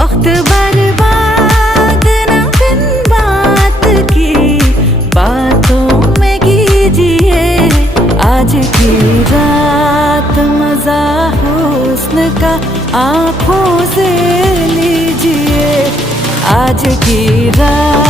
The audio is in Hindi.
वक्त बर्बाद न बिन बात की बातों में कीजिए। आज की रात मजा हुस्न का आँखों से लीजिए। आज की रात